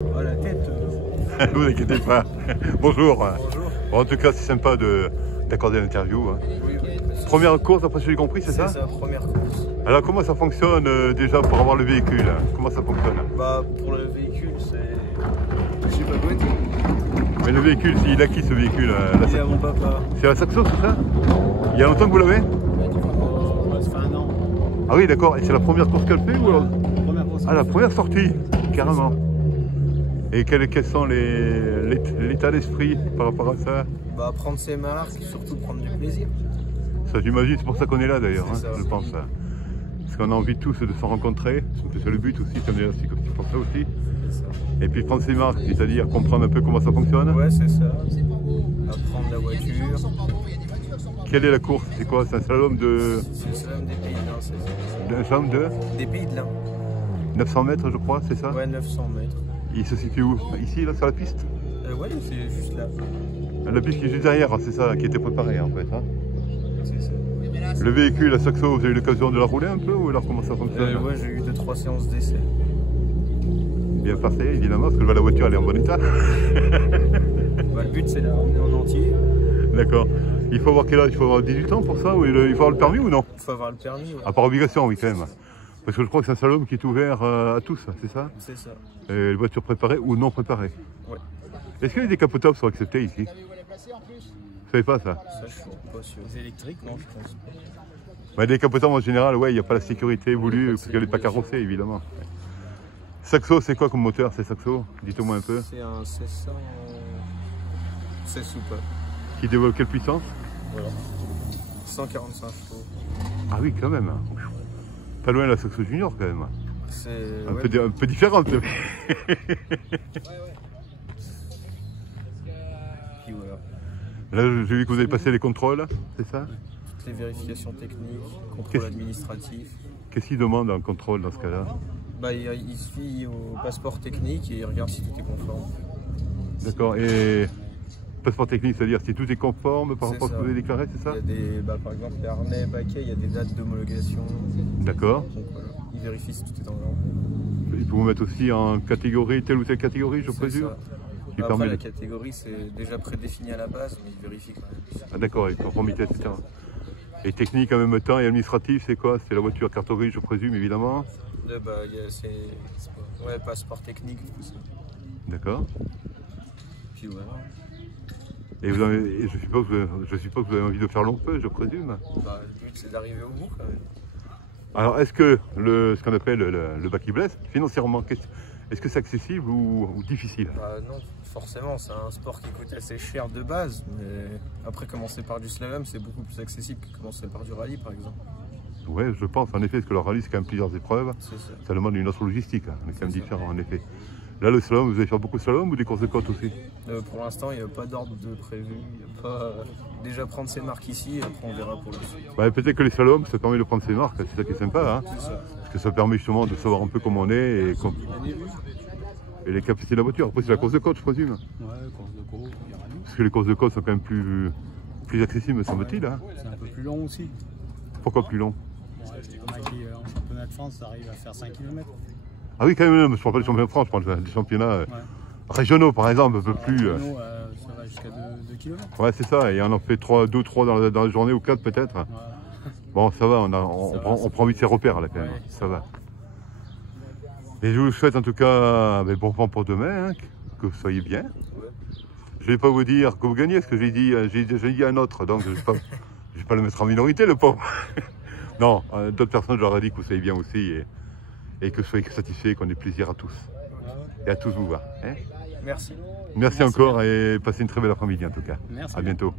À la tête. Ne vous inquiétez pas. Bonjour. Bonjour. Bon, en tout cas, c'est sympa d'accorder l'interview. Hein. Oui, Première course, après ce que j'ai compris, c'est ça? C'est sa première course. Alors, comment ça fonctionne déjà pour avoir le véhicule? Comment ça fonctionne? Bah, pour le véhicule, c'est. Je sais pas quoi dire. Mais le véhicule, il a qui ce véhicule? C'est à mon papa. C'est la Saxo, c'est ça? Il y a longtemps que vous l'avez? Ça fait un an. Ah oui, d'accord. Et c'est la première course qu'elle fait ou alors? Première course. Ah, la première sortie, carrément. Et quels sont l'état d'esprit par rapport à ça? Bah, prendre ses marques, surtout prendre du plaisir. Ça, j'imagine, c'est pour ça qu'on est là d'ailleurs, hein, C'est ça. je pense. Parce qu'on a envie tous de se rencontrer, c'est le but aussi, c'est pour ça aussi. C'est ça. Et puis prendre ses marques, c'est-à-dire comprendre un peu comment ça fonctionne. Ouais, c'est ça. Apprendre la voiture. Quelle est la course? C'est quoi? C'est un slalom de... C'est le slalom des pays de l'Ain, c'est ça. Un slalom de Des pays de l'Ain. 900 mètres, je crois, c'est ça? Ouais, 900 mètres. Il se situe où? Ici, là, sur la piste? Ouais, c'est juste là. La piste qui est juste derrière, c'est ça, qui était préparée en fait. Hein. C'est ça. Le véhicule, la Saxo, vous avez eu l'occasion de la rouler un peu ou alors comment ça fonctionne? Ouais, j'ai eu 2-3 séances d'essai. Bien passé, évidemment, parce que la voiture elle est en bon état. Bah, le but c'est de la ramener en entier. D'accord. Il faut avoir quel âge? Il faut avoir 18 ans pour ça? Ou il faut avoir le permis ou non? Il faut avoir le permis. Ouais. À part obligation, oui, quand même. Parce que je crois que c'est un slalom qui est ouvert à tous, c'est ça? C'est ça. Les voitures préparées ou non préparées. Ouais. Est-ce que les décapotables sont acceptés ici? Vous savez pas ça? Ça, je suis pas sûr. Les électriques, non, je pense pas. Bah, les décapotables en général, ouais, il n'y a pas la sécurité voulue parce qu'elle n'est pas carrossée, évidemment. Saxo, c'est quoi comme moteur, c'est Saxo? Dites-moi un peu. C'est un 1600 16 soupapes. Qui développe quelle puissance? Voilà. 145 chevaux. Ah oui, quand même. Pas loin de la Saxo Junior, quand même. C'est Un peu différente. Puis voilà. Là, j'ai vu que vous avez passé les contrôles, c'est ça? Toutes les vérifications techniques, contrôle administratif. Qu'est-ce qu'ils demandent en contrôle dans ce cas-là? Bah, il se fie au passeport technique et il regarde si tout est conforme. D'accord. Et passeport technique, c'est-à-dire si tout est conforme par rapport à ce que vous avez déclaré, c'est ça? Il y a des, bah, par exemple, les harnais, baquets, il y a des dates d'homologation. D'accord. Donc voilà, il vérifie si tout est en ordre. Il peut vous mettre aussi en catégorie, telle ou telle catégorie, je C'est présume? ça. Qui Après, permet la de- catégorie, c'est déjà prédéfini à la base, mais il vérifie quand même. Ah, d'accord, et conformité, etc. Et technique en même temps et administratif, c'est quoi? C'est la voiture carte grise, je présume, évidemment. Bah, ouais, passeport technique, tout ça. D'accord. Puis voilà. Et, et je suppose que vous avez envie de faire long feu, je présume. Bah, le but, c'est d'arriver au bout quand même. Alors, est-ce que ce qu'on appelle le bac qui blesse, financièrement, est-ce que c'est accessible ou difficile? Bah, non, forcément, c'est un sport qui coûte assez cher de base, mais après, commencer par du slalom, c'est beaucoup plus accessible que commencer par du rallye, par exemple. Oui, je pense en effet, parce que le rallye, c'est quand même plusieurs épreuves. C'est ça. Ça demande une autre logistique, hein. On est quand même différent, en effet. Là, le slalom, vous allez faire beaucoup de slalom ou des courses de côte aussi? Pour l'instant, il n'y a pas d'ordre de prévu. Il y a pas... Déjà prendre ses marques ici, et après on verra pour le suite. Bah, peut-être que les slaloms, ça permet de prendre ses marques, c'est ça qui est sympa. Hein. C'est ça. Parce que ça permet justement de savoir un peu comment on est et les capacités de la voiture. Après, c'est la course de côte, je présume. Ouais, course de côte, il y a rien. Parce que les courses de côte sont quand même plus accessibles, me semble-t-il. Hein. C'est un peu plus long aussi. Pourquoi plus long? On a qui en championnat de France, ça arrive à faire 5 km. Ah oui, quand même, je ne parle pas des championnats de France, je parle des championnats régionaux, par exemple, un peu plus. Ça va jusqu'à 2 km. Ouais, c'est ça, et on en fait 2 ou 3 dans la journée ou 4 peut-être. Voilà. Bon, ça va, on prend vite ses repères là quand même, Ouais. ça va. Et je vous souhaite en tout cas bon vent pour demain, hein, que vous soyez bien. Ouais. Je ne vais pas vous dire que vous gagnez, parce que j'ai dit un autre, donc je ne vais pas le mettre en minorité, le pauvre. Non, d'autres personnes, j'aurais dit que vous soyez bien aussi et que vous soyez satisfaits, qu'on ait plaisir à tous. Et à tous vous voir. Hein. Merci. Merci encore et passez une très belle après-midi en tout cas. Merci. À bientôt.